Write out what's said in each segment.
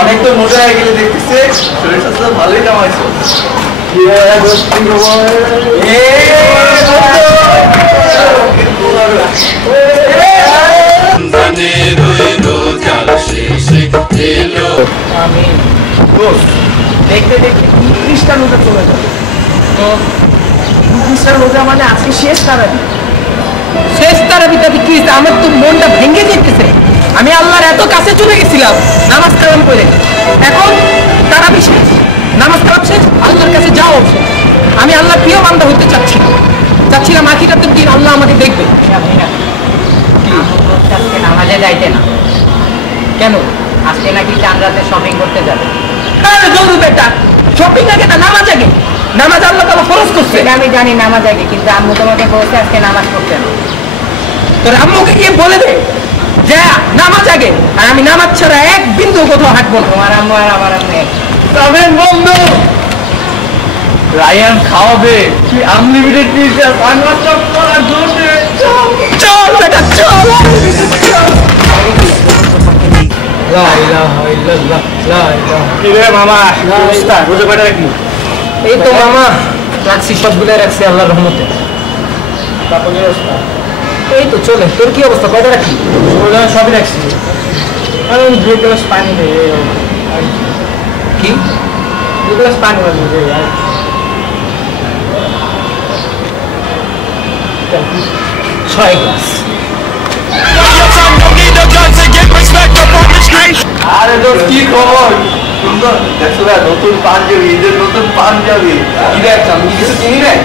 অনেক তো মোটা হয়ে গেলে দেখতেছে, শরীর স্বাস্থ্য ভালোই কামাইছো। আমি দেখতে দেখতে 29টা রোজা চলে যাবে। তো 29টা রোজা মানে আজকে শেষ তারাবি। শেষ তারাবিটা কি? আমার তো মনটা ভেঙে যেতেছে। আমি আল্লাহর এত কাছে চলে গেছিলাম নামাজ কালাম করে, এখন তারাবি শেষ, নামাজ কালাম শেষ, আল্লাহর কাছে যাওয়া শেষ। আমি আল্লাহর প্রিয় বান্দা হতে চাচ্ছিলাম আখিরাতের দিন আল্লাহ আমাকে দেখবে। নামাজে যাইতে না কেন? আজকে নাকি চাঁদরাতে শপিং করতে যাবে। আরে জরুর বেটা, শপিং আগে না নামাজ আগে? নামাজ আল্লাহ তাআলা ফরজ করছে। আমি জানি নামাজ আগে, কিন্তু আম্মু তোমাকে বলছে আজকে নামাজ পড়তে না। তোর আম্মুকে গিয়ে বলে দে যে নামাজ আগে, আর আমি নামাজ ছাড়া এক বিন্দু কোথাও হাঁটবো না। তোমার আম্মু আর আমার আম্মু এক। তবে বন্ধু রায়ান খাওয়াবে, তুই আনলিমিটেড পিজা সানগ্লাস পরার জন্য চল বেটা চল। লা ইলাহা ইল্লাল্লাহ, লা ইলাহা। কি রে মামা, কি অবস্থা? রোজা কয়টা রাখলি? এই তো মামা রাখছি, সবগুলো রাখছি আল্লাহর রহমতে। তারপরে অবস্থা এই তো চলে। তোর কি অবস্থা, কয়টা রাখলি? রোজা সবই রাখছি। আমি 2 গ্লাস পানি দেই। কি 2 গ্লাস পানি দেই। 6 গ্লাস। আরে তোর কি খবর? সুন্দর দেখছো না, নতুন পাঞ্জাবি, ঈদের নতুন পাঞ্জাবি। কি দেখছ, আমি কিছু কিনি নাই।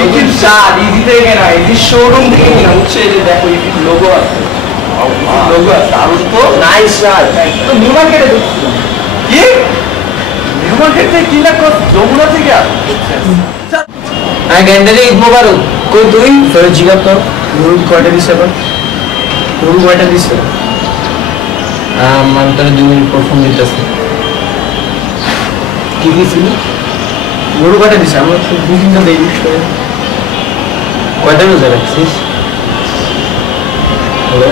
নতুন শার্ট ইজি থেকে না, ইজি শোরুম থেকে কিনা। উঠছে এই যে দেখো, ইজি লোগো আছে, লোগো আছে। আর তো নাইস শার্ট। তো নিউ মার্কেটে দেখছিলাম। কি নিউ মার্কেট থেকে কিনা? যমুনা থেকে? হ্যাঁ গেন্দারে ঈদ মোবারক। কই তুই? তোর জিজ্ঞাসা তো রুম কয়টা দিছে? আবার রুম কয়টা দিছে? আমি তোর 2 মিনিট পর ফোন দিতেছি। কি দিছিলি? গরু কয়টা দিছে? আমরা তো 2-3টা দেই। কয়টা রোজা রাখছিস? হ্যালো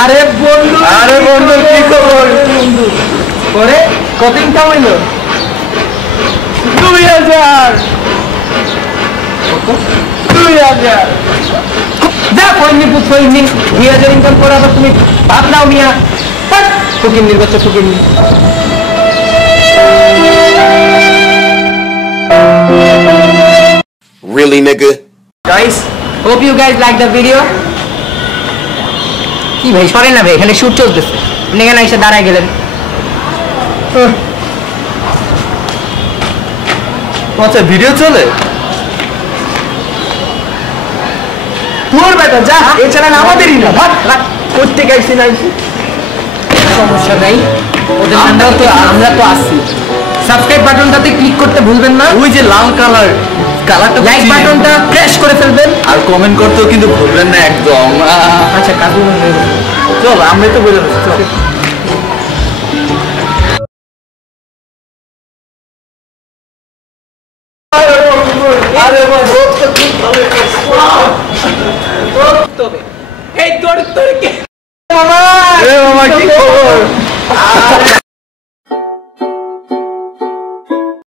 আরে বন্ধু, আরে বন্ধু কি খবর? বন্ধু করে কত ইনকাম হইলো? 2000। কত? 2000। যা ফইনি পুত ফইনি, 2000 ইনকাম করে আবার তুমি ভাত নাও মিয়া। ফুকিন নির্বাচন ফুকিন। Really, nigga? Guys, hope you guys like the video. কি ভাই সরেন না ভাই, এখানে শুট চলতেছে, আপনি এখানে এসে দাঁড়ায় গেলেন। আচ্ছা ভিডিও চলে? তোর বেটা যা, এই চ্যানেল আমাদেরই না। ভাত করতে গাইছি নাই, সমস্যা নাই, ওদের আমরা তো আসছি। সাবস্ক্রাইব বাটনটাতে ক্লিক করতে ভুলবেন না। ওই যে লাল কালারটা, লাইক বাটনটা প্রেস করে ফেলবেন, আর কমেন্ট করতেও কিন্তু ভুলবেন না একদম। আচ্ছা কাজু চল, আমরা তো বলে দিচ্ছি, চল। আরে বাবা, রোদ তো খুব ভালো তবে এই তোর কে মামা? এ মামা কি খবর?